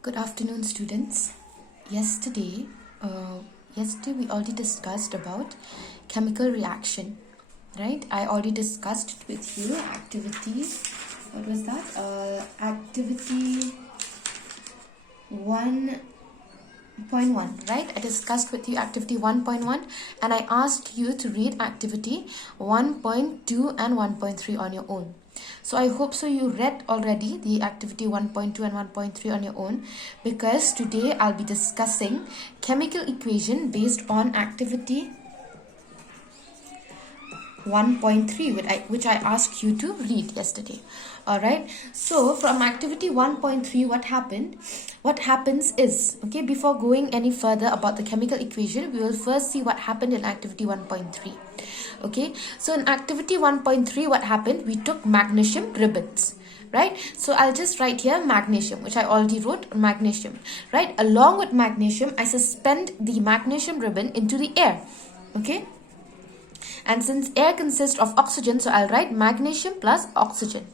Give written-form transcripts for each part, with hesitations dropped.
Good afternoon, students. Yesterday, uh, yesterday we already discussed about chemical reaction, right? I already discussed it with you. Activity, what was that? Activity 1.1, right? I discussed with you activity 1.1 and I asked you to read activity 1.2 and 1.3 on your own. So I hope so you read already the activity 1.2 and 1.3 on your own, because today I'll be discussing chemical equation based on activity 1.3 which I asked you to read yesterday. Alright, so from activity 1.3 what happens is, okay, before going any further about the chemical equation, we will first see what happened in activity 1.3. Okay, so in activity 1.3 what happened, we took magnesium ribbons, right? So I'll just write here magnesium, which I already wrote, magnesium, right? Along with magnesium, I suspend the magnesium ribbon into the air, okay? And since air consists of oxygen, so I'll write magnesium plus oxygen.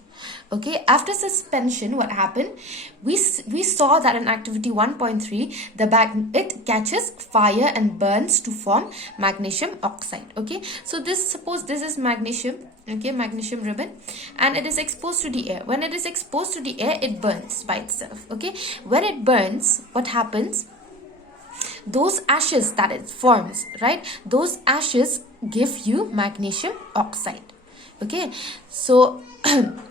Okay, after suspension, what happened? We saw that in activity 1.3, it catches fire and burns to form magnesium oxide. Okay, so suppose this is magnesium, okay, magnesium ribbon, and it is exposed to the air. When it is exposed to the air, it burns by itself. Okay, when it burns, what happens? Those ashes that it forms, right? Those ashes give you magnesium oxide. Okay, so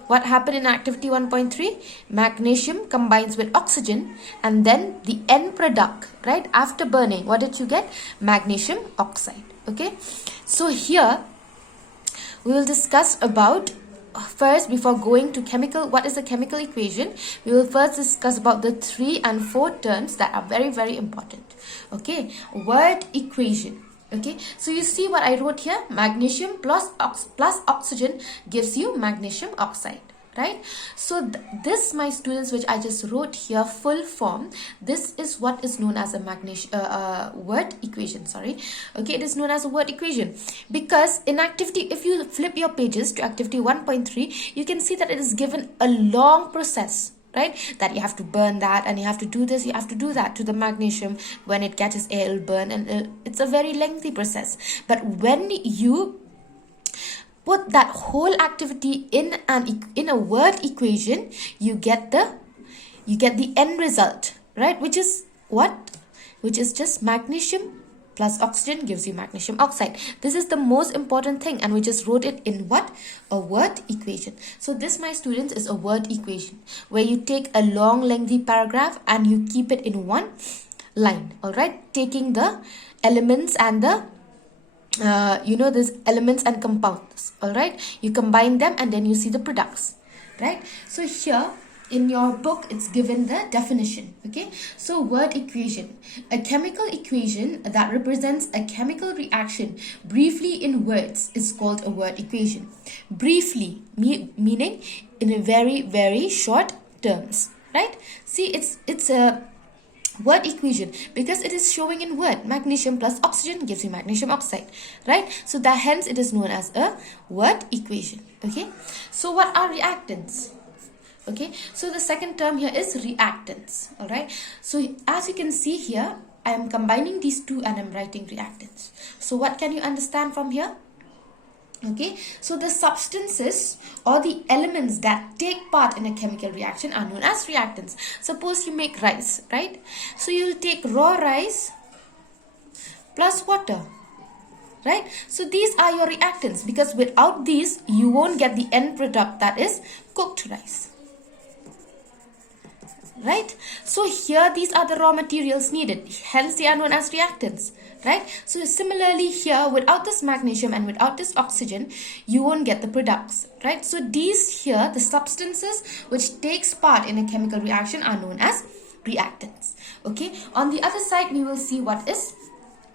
what happened in activity 1.3? Magnesium combines with oxygen, and then the end product, right, after burning, what did you get? Magnesium oxide. Okay, so here we will discuss about, first, before going to what is the chemical equation, we will first discuss about the 3 and 4 terms that are very, very important. Okay, word equation. Okay, so you see what I wrote here, magnesium plus oxygen gives you magnesium oxide, right? So this, my students, which I just wrote here, full form, this is what is known as a word equation, sorry. Okay, it is known as a word equation because in activity, if you flip your pages to activity 1.3, you can see that it is given a long process, right? That you have to burn that, and you have to do this, you have to do that to the magnesium. When it catches air, it'll burn, and it's a very lengthy process. But when you put that whole activity in a word equation, you get the end result, right? Which is what? Which is just magnesium plus oxygen gives you magnesium oxide. This is the most important thing, and we just wrote it in what? A word equation. So this, my students, is a word equation where you take a long lengthy paragraph and you keep it in one line. All right, taking the elements and the these elements and compounds. All right, you combine them and then you see the products, right? So here in your book, it's given the definition. Okay, so word equation, a chemical equation that represents a chemical reaction briefly in words is called a word equation. Briefly, meaning in a very, very short terms, right? See, it's a word equation because it is showing in word. Magnesium plus oxygen gives you magnesium oxide, right? So that hence it is known as a word equation. Okay, so what are reactants? Okay, so the second term here is reactants. All right, so as you can see here, I am combining these two and I'm writing reactants. So what can you understand from here? Okay, so the substances or the elements that take part in a chemical reaction are known as reactants. Suppose you make rice, right? So you take raw rice plus water, right? So these are your reactants, because without these you won't get the end product, that is cooked rice, right? So here these are the raw materials needed, hence they are known as reactants, right? So similarly here, without this magnesium and without this oxygen, you won't get the products, right? So these here, the substances which takes part in a chemical reaction, are known as reactants. Okay, on the other side we will see what is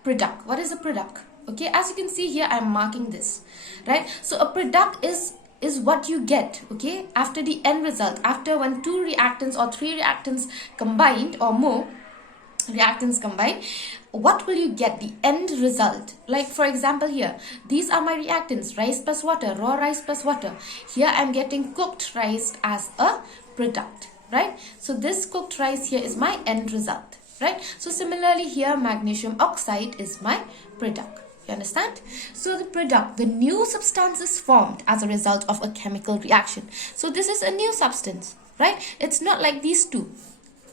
product. What is a product? Okay, as you can see here, I'm marking this, right? So a product is what you get, okay, after the end result, after when 2 reactants or 3 reactants combined or more reactants combined, what will you get? The end result. Like for example here, these are my reactants, rice plus water, raw rice plus water. Here I'm getting cooked rice as a product. right? So this cooked rice here is my end result, right? So similarly here, magnesium oxide is my product. You understand? So the product, the new substance is formed as a result of a chemical reaction. So this is a new substance, right? It's not like these two.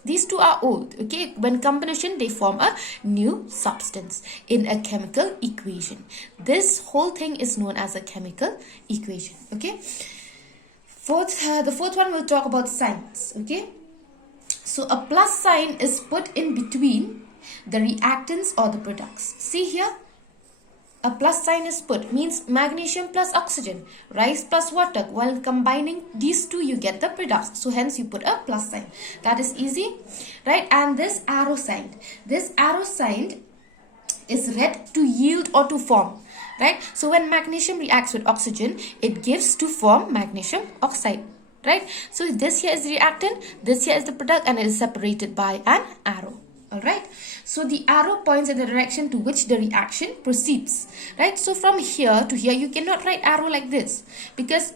These two are old, okay? When combination, they form a new substance in a chemical equation. This whole thing is known as a chemical equation, okay? The fourth one we'll talk about signs, okay? So a plus sign is put in between the reactants or the products. See here, a plus sign is put, means magnesium plus oxygen, rice plus water. While combining these two, you get the products. So hence you put a plus sign. That is easy, right? And this arrow sign is read to yield or to form, right? So when magnesium reacts with oxygen, it gives to form magnesium oxide, right? So this here is the reactant, this here is the product, and it is separated by an arrow. All right, so the arrow points in the direction to which the reaction proceeds, right? So from here to here, you cannot write arrow like this, because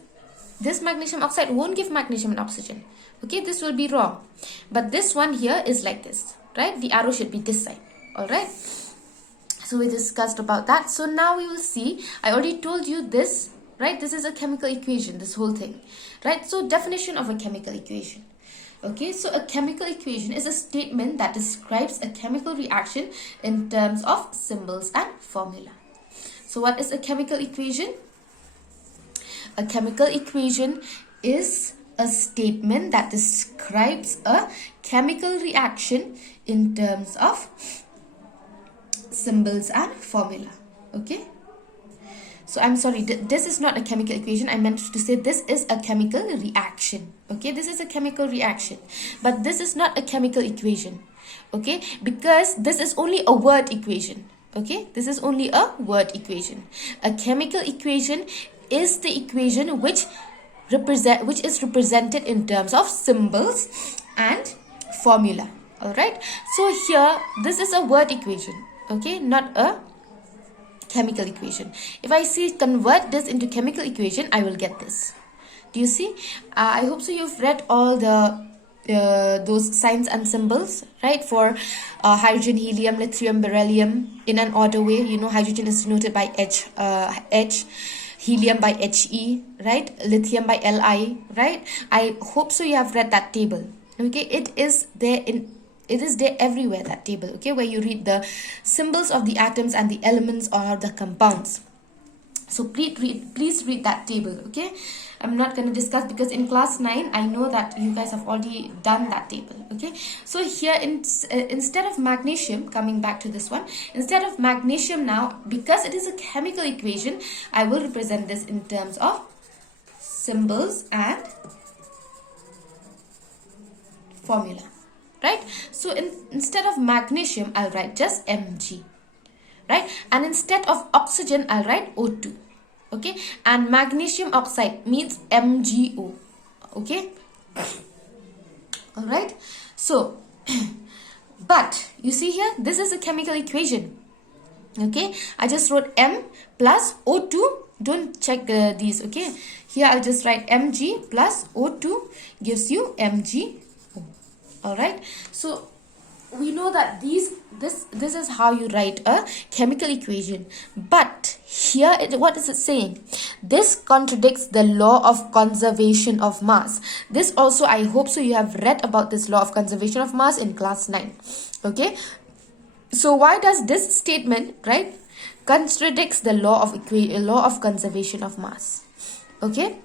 this magnesium oxide won't give magnesium and oxygen, okay? This will be wrong. But this one here is like this, right? The arrow should be this side. All right, so we discussed about that. So now we will see, I already told you this, right? This is a chemical equation, this whole thing, right? So definition of a chemical equation. Okay, so a chemical equation is a statement that describes a chemical reaction in terms of symbols and formula. So what is a chemical equation? A chemical equation is a statement that describes a chemical reaction in terms of symbols and formula. Okay. So I'm sorry, this is not a chemical equation. I meant to say this is a chemical reaction. Okay, this is a chemical reaction. But this is not a chemical equation. Okay, because this is only a word equation. Okay, this is only a word equation. A chemical equation is the equation which is represented in terms of symbols and formula. All right. So here, this is a word equation. Okay, not a chemical equation. If I say convert this into chemical equation, I will get this. Do you see? I hope so you've read all the those signs and symbols, right? For hydrogen, helium, lithium, beryllium in an order way. You know, hydrogen is denoted by H, helium by He, right? Lithium by Li, right? I hope so you have read that table. Okay, it is there everywhere, that table, okay, where you read the symbols of the atoms and the elements or the compounds. So please read that table, okay? I'm not going to discuss because in class 9, I know that you guys have already done that table, okay? So here, instead of magnesium, coming back to this one, instead of magnesium now, because it is a chemical equation, I will represent this in terms of symbols and formula. Right? So instead of magnesium, I'll write just Mg. Right? And instead of oxygen, I'll write O2. Okay? And magnesium oxide means MgO. Okay? Alright? So, but you see here, this is a chemical equation. Okay? I just wrote M plus O2. Don't check these. Okay? Here I'll just write Mg plus O2 gives you MgO. All right, so we know that this is how you write a chemical equation. But here, what is it saying? This contradicts the law of conservation of mass. This also, I hope so you have read about this law of conservation of mass in class 9. Okay, so why does this statement, right, contradicts the law of conservation of mass? Okay.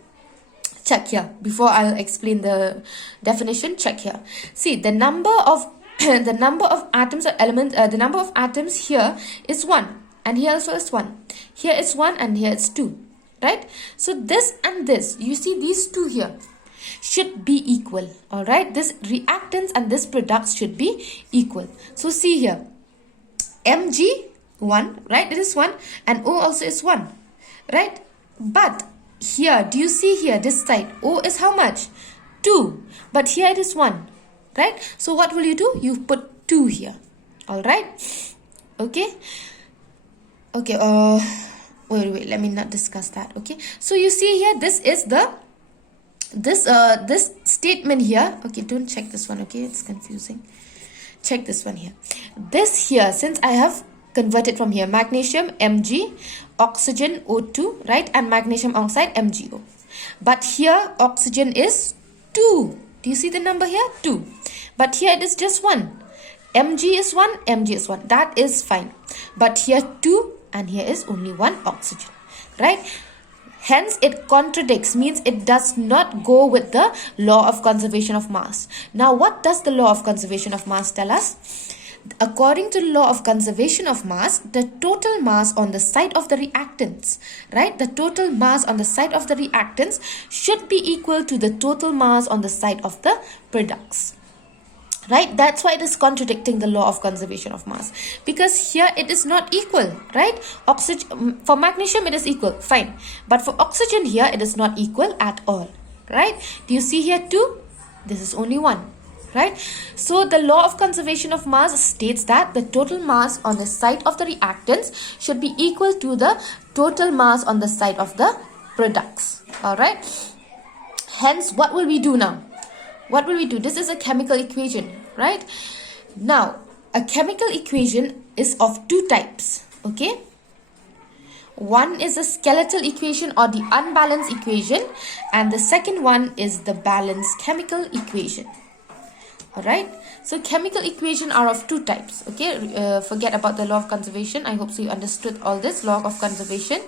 Check here. Before I'll explain the definition, check here. See, the number of atoms or elements, the number of atoms here is 1, and here also is 1. Here is 1, and here is 2. Right? So this and this, you see these two here should be equal. All right? This reactants and this products should be equal. So see here, Mg 1, right? It is 1, and O also is 1, right? But here, do you see here, this side, O is how much? 2. But here it is 1, right? So what will you do? You put 2 here. All right? Okay? Okay, wait, let me not discuss that, okay? So you see here, this is the this statement here, okay, don't check this one, okay, it's confusing. Check this one here. This here, since I have converted from here, magnesium Mg, oxygen O2, right, and magnesium oxide MgO. But here oxygen is 2. Do you see the number here? 2. But here it is just 1. Mg is 1, Mg is 1. That is fine. But here 2 and here is only 1 oxygen, right? Hence, it contradicts, means it does not go with the law of conservation of mass. Now, what does the law of conservation of mass tell us? According to the law of conservation of mass, the total mass on the site of the reactants, right? The total mass on the site of the reactants should be equal to the total mass on the site of the products. Right, that's why it is contradicting the law of conservation of mass, because here it is not equal, right? Oxygen, for magnesium it is equal, fine, but for oxygen here it is not equal at all, right? Do you see here 2? This is only 1, right? So the law of conservation of mass states that the total mass on the site of the reactants should be equal to the total mass on the site of the products. All right, hence what will we do now? What will we do? This is a chemical equation, right? Now, a chemical equation is of 2 types, okay? One is a skeletal equation or the unbalanced equation, and the second one is the balanced chemical equation. All right, so chemical equation are of 2 types, okay? Forget about the law of conservation. I hope so you understood all this law of conservation,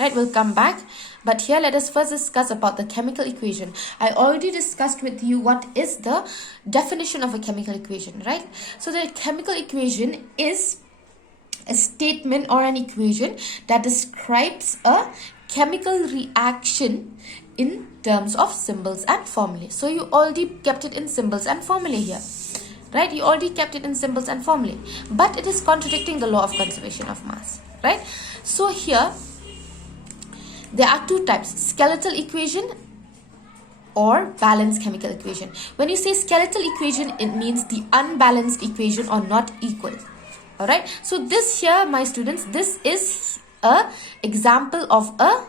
right? We'll come back, but here let us first discuss about the chemical equation. I already discussed with you what is the definition of a chemical equation, right? So the chemical equation is a statement or an equation that describes a chemical reaction in terms of symbols and formulae. So you already kept it in symbols and formulae here, right? You already kept it in symbols and formulae, but it is contradicting the law of conservation of mass, right? So here there are 2 types, skeletal equation or balanced chemical equation. When you say skeletal equation, it means the unbalanced equation or not equal. All right, so this here, my students, this is a example of a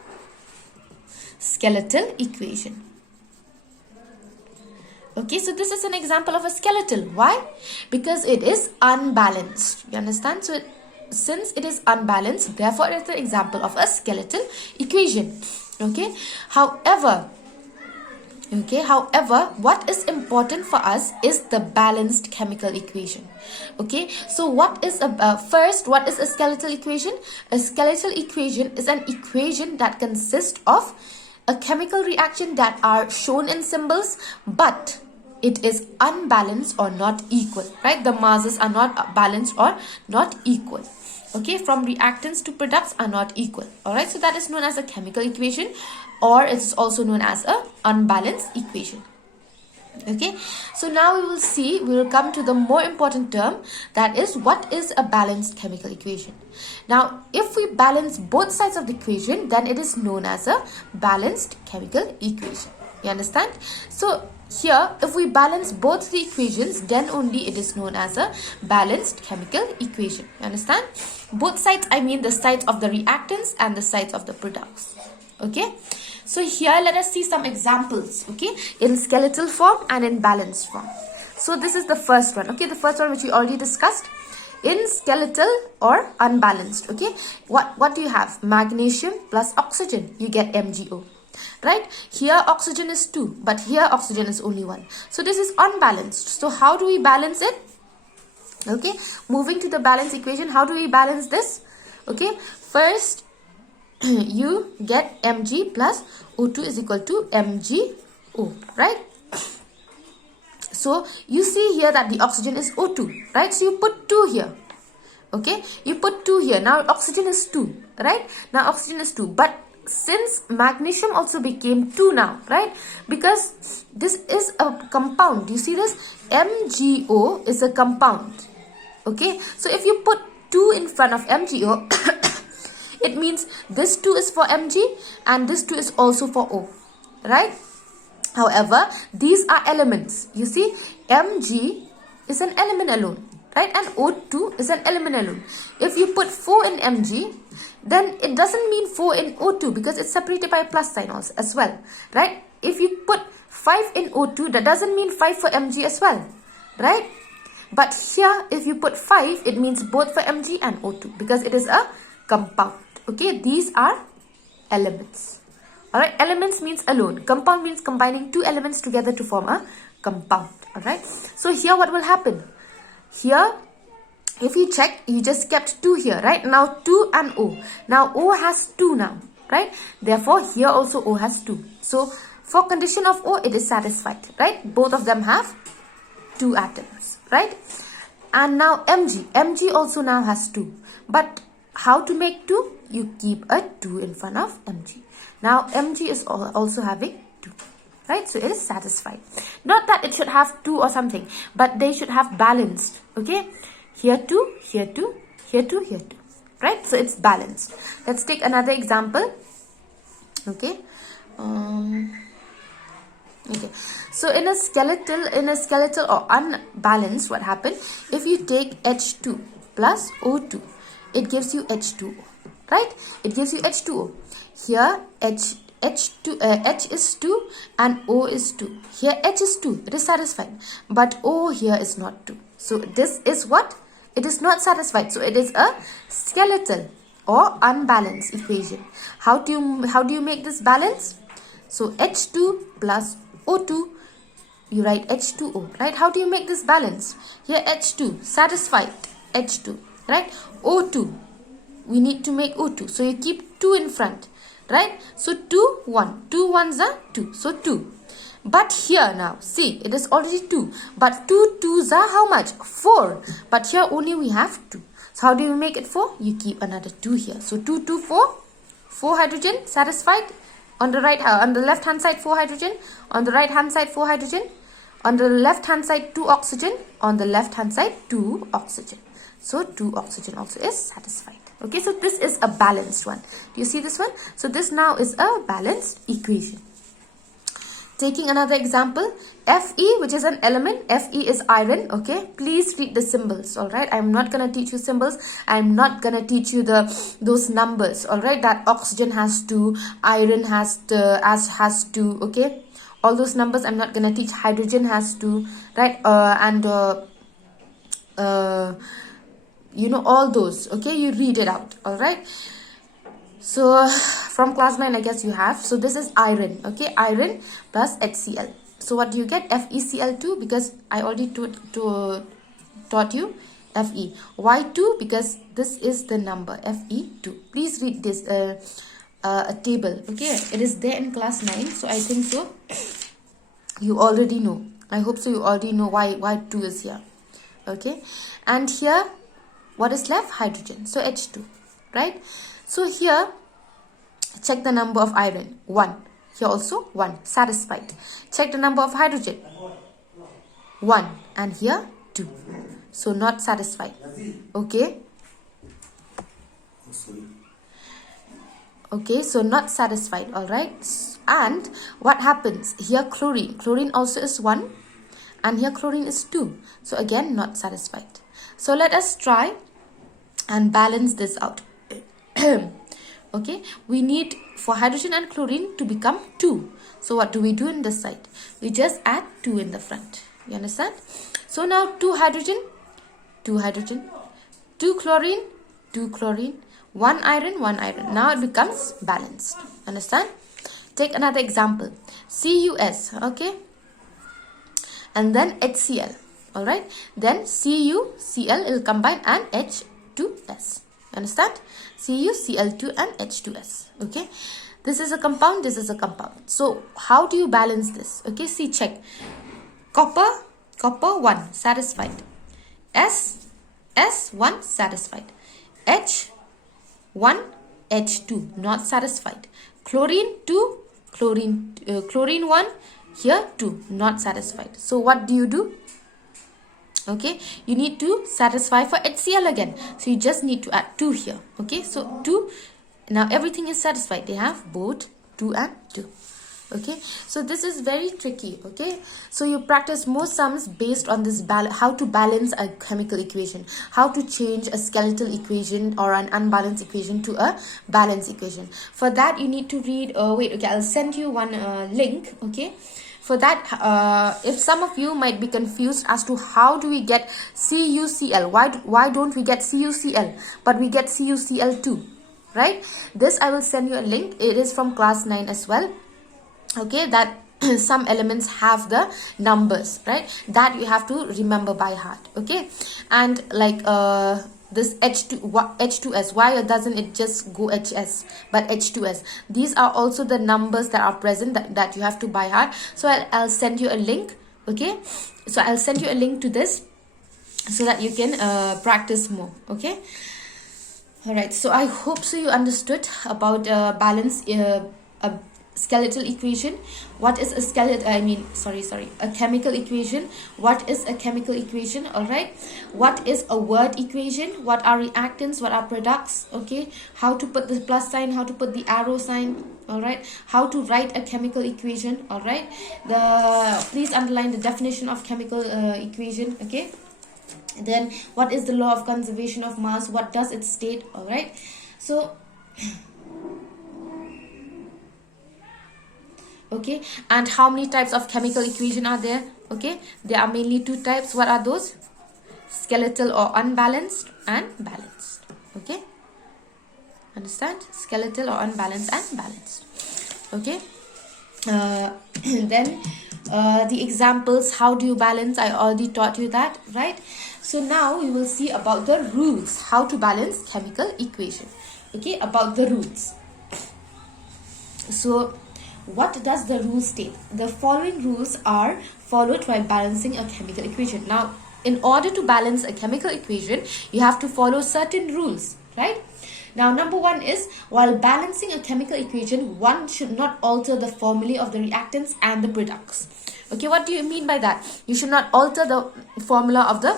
skeletal equation. Okay, so this is an example of a skeletal. Why? Because it is unbalanced. You understand? So since it is unbalanced, therefore it is an example of a skeletal equation. Okay, however, what is important for us is the balanced chemical equation. Okay, so what is what is a skeletal equation? A skeletal equation is an equation that consists of a chemical reaction that are shown in symbols, but it is unbalanced or not equal, right? The masses are not balanced or not equal. Okay, from reactants to products are not equal. All right, so that is known as a chemical equation, or it is also known as a unbalanced equation. Okay, so now we will come to the more important term, that is, what is a balanced chemical equation? Now, if we balance both sides of the equation, then it is known as a balanced chemical equation. You understand? So here, if we balance both the equations, then only it is known as a balanced chemical equation. You understand? Both sides, I mean the sides of the reactants and the sides of the products. Okay, so here let us see some examples, okay, in skeletal form and in balanced form. So this is the first one, okay, the first one which we already discussed. In skeletal or unbalanced, okay, what do you have? Magnesium plus oxygen, you get MgO, right? Here oxygen is 2, but here oxygen is only 1. So this is unbalanced. So how do we balance it? Okay, moving to the balance equation, how do we balance this? Okay, first you get Mg plus O2 is equal to MgO, right? So you see here that the oxygen is O2, right? So you put 2 here. Okay, you put 2 here. Now oxygen is 2, right? Now oxygen is 2, but since magnesium also became 2 now, right? Because this is a compound. You see this? MgO is a compound. Okay, so if you put 2 in front of MgO, it means this 2 is for Mg and this 2 is also for O, right? However, these are elements. You see, Mg is an element alone, right? And O2 is an element alone. If you put 4 in Mg, then it doesn't mean 4 in O2 because it's separated by a plus sign also as well, right? If you put 5 in O2, that doesn't mean 5 for Mg as well, right? But here, if you put 5, it means both for Mg and O2 because it is a compound. Okay, these are elements. Alright, elements means alone. Compound means combining two elements together to form a compound. Alright, so here what will happen? Here, if you check, you just kept 2 here, right? Now 2 and O. Now O has 2 now, right? Therefore, here also O has 2. So, for condition of O, it is satisfied, right? Both of them have 2 atoms, right? And now Mg. Mg also now has 2. But how to make 2? You keep a 2 in front of Mg. Now Mg is also having 2. Right? So it is satisfied. Not that it should have 2 or something, but they should have balanced. Okay? Here 2, here 2, here 2, here 2. Right? So it's balanced. Let's take another example. Okay? Okay. So in a skeletal or unbalanced, what happened? If you take H2 plus O2, it gives you H2O. Right? It gives you H2O. Here H is 2 and O is 2. Here H is 2. It is satisfied. But O here is not 2. So this is what? It is not satisfied. So it is a skeletal or unbalanced equation. How do you make this balance? So H2 plus O2, you write H2O, right? How do you make this balance? Here H2, satisfied, H2, right? O2, we need to make O2. So you keep 2 in front, right? So 2, 1. 2 ones are 2. So 2. But here now, see, it is already 2. But 2 2s are how much? 4. But here only we have 2. So how do you make it 4? You keep another 2 here. So 2, 2, 4. 4 hydrogen, satisfied. On the left hand side 4 hydrogen, on the right hand side 4 hydrogen, on the left hand side 2 oxygen, on the left hand side 2 oxygen. So 2 oxygen also is satisfied. Okay, so this is a balanced one. Do you see this one? So this now is a balanced equation. Taking another example, Fe, which is an element, Fe is iron. Okay, please read the symbols. All right, I'm not gonna teach you symbols. I'm not gonna teach you those numbers. All right, that oxygen has 2, iron has 2. Okay, all those numbers I'm not gonna teach. Hydrogen has 2, right? You know all those. Okay, you read it out. All right. So from class 9, I guess you have. So this is iron. Okay, iron plus HCl. So what do you get? FeCl2, because I already taught you Fe. Why 2? Because this is the number Fe2. Please read this a table. Okay, it is there in class 9. So I think so. You already know. I hope so. You already know why 2 is here. Okay, and here what is left? Hydrogen. So H2, right? So here, check the number of iron, 1. Here also 1, satisfied. Check the number of hydrogen, 1. And here 2. So not satisfied. Okay. Okay, so not satisfied, alright. And what happens? Here chlorine. Chlorine also is 1. And here chlorine is 2. So again, not satisfied. So let us try and balance this out. Okay, we need for hydrogen and chlorine to become 2. So what do we do in this side? We just add 2 in the front. You understand? So now 2 hydrogen, 2 hydrogen, 2 chlorine, 2 chlorine, 1 iron, 1 iron. Now it becomes balanced. Understand? Take another example. CuS, okay? And then HCl, alright? Then CuCl will combine and H2S. Understand? CuCl2 and H2S. Okay, this is a compound, this is a compound. So how do you balance this? Okay, see, check. Copper 1 satisfied, S1 satisfied, H1 H2 not satisfied, chlorine 2 chlorine 1, here 2 not satisfied. So what do you do? Okay, you need to satisfy for HCl again. So you just need to add 2 here. Okay, so 2. Now everything is satisfied. They have both 2 and 2. Okay, so this is very tricky. Okay, so you practice more sums based on this how to balance a chemical equation, how to change a skeletal equation or an unbalanced equation to a balanced equation. For that you need to read okay, I'll send you one link. Okay, for that, if some of you might be confused as to how do we get CuCl, why don't we get CuCl but we get CuCl2, right? This I will send you a link. It is from class 9 as well, okay, that some elements have the numbers, right, that you have to remember by heart, okay? And like this H2S, why doesn't it just go HS but H2S? These are also the numbers that are present that you have to by heart. So I'll send you a link, okay? So I'll send you a link to this so that you can practice more, okay? All right, so I hope so you understood about a skeletal equation. What is a a chemical equation? What is a chemical equation? All right, what is a word equation? What are reactants? What are products? Okay, how to put the plus sign, how to put the arrow sign. All right, how to write a chemical equation. All right, please underline the definition of chemical equation. Okay, then what is the law of conservation of mass? What does it state? All right, so okay, and how many types of chemical equation are there? Okay, there are mainly two types. What are those? Skeletal or unbalanced and balanced. Okay, understand? Skeletal or unbalanced and balanced. Okay, then the examples, how do you balance? I already taught you that, right? So now we will see about the rules, how to balance chemical equation. Okay, about the rules. So what does the rule state? The following rules are followed while balancing a chemical equation. Now, in order to balance a chemical equation, you have to follow certain rules, right? Now, number one is, while balancing a chemical equation, one should not alter the formulae of the reactants and the products. Okay, what do you mean by that? You should not alter the formula of the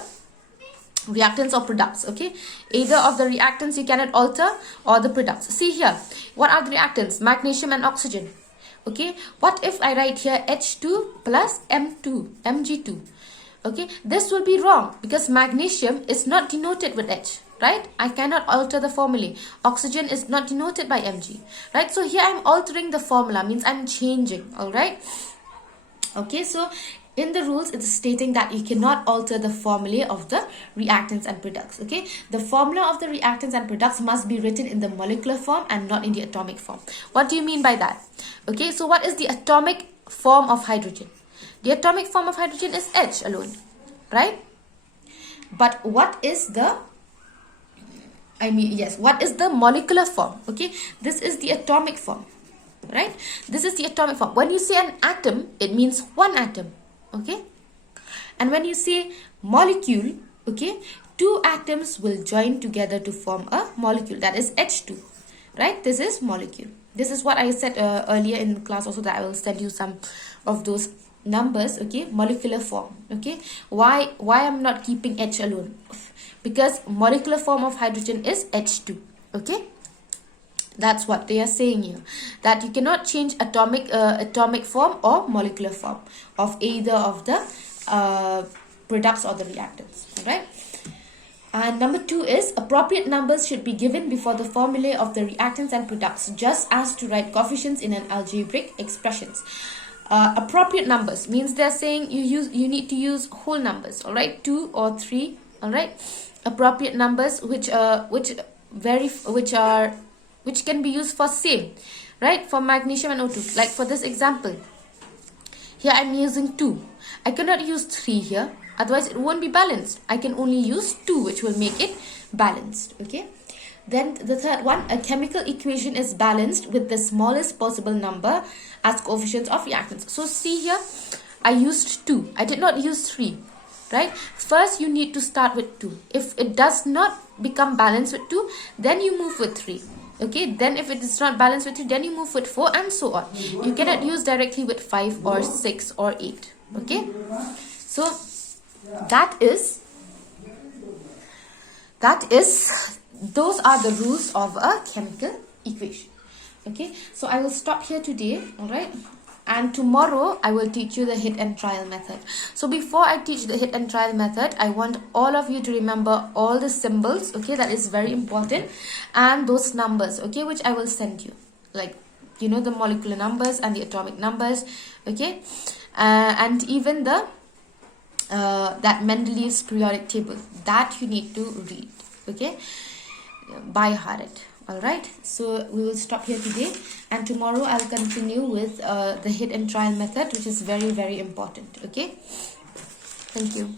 reactants or products, okay? Either of the reactants you cannot alter, or the products. See here, what are the reactants? Magnesium and oxygen. Okay, what if I write here H2 plus Mg2? Okay, this will be wrong because magnesium is not denoted with H, right? I cannot alter the formulae. Oxygen is not denoted by Mg, right? So here I'm altering the formula, means I'm changing, all right? Okay, so in the rules, it is stating that you cannot alter the formulae of the reactants and products. Okay, the formula of the reactants and products must be written in the molecular form and not in the atomic form. What do you mean by that? Okay, so what is the atomic form of hydrogen? The atomic form of hydrogen is H alone, right? But what is the what is the molecular form? Okay, this is the atomic form, right? This is the atomic form. When you say an atom, it means one atom. Okay, and when you say molecule, okay, two atoms will join together to form a molecule, that is H2, right? This is molecule. This is what I said earlier in class also, that I will send you some of those numbers. Okay, molecular form. Okay, why I'm not keeping H alone? Because molecular form of hydrogen is H2. Okay, that's what they are saying here, that you cannot change atomic form or molecular form of either of the products or the reactants. All right. And number two is, appropriate numbers should be given before the formulae of the reactants and products, just as to write coefficients in an algebraic expressions. Appropriate numbers means they're saying you need to use whole numbers. All right, 2 or 3. All right, appropriate numbers which can be used for same, right? For magnesium and O2, like for this example, here I'm using 2. I cannot use 3 here, otherwise it won't be balanced. I can only use 2, which will make it balanced. Okay, then the third one, a chemical equation is balanced with the smallest possible number as coefficients of reactants. So see here, I used 2, I did not use 3, right? First you need to start with 2. If it does not become balanced with 2, then you move with 3. Okay, then if it is not balanced with 2, then you move with 4, and so on. You cannot use directly with 5 or 6 or 8. Okay, so those are the rules of a chemical equation. Okay, so I will stop here today. All right, and tomorrow I will teach you the hit and trial method. So before I teach the hit and trial method, I want all of you to remember all the symbols. Okay, that is very important, and those numbers, okay, which I will send you, like, you know, the molecular numbers and the atomic numbers. Okay, and even the that Mendeleev's periodic table, that you need to read, okay, by heart. All right, so we will stop here today, and tomorrow I'll continue with the hit and trial method, which is very, very important. Okay, thank you.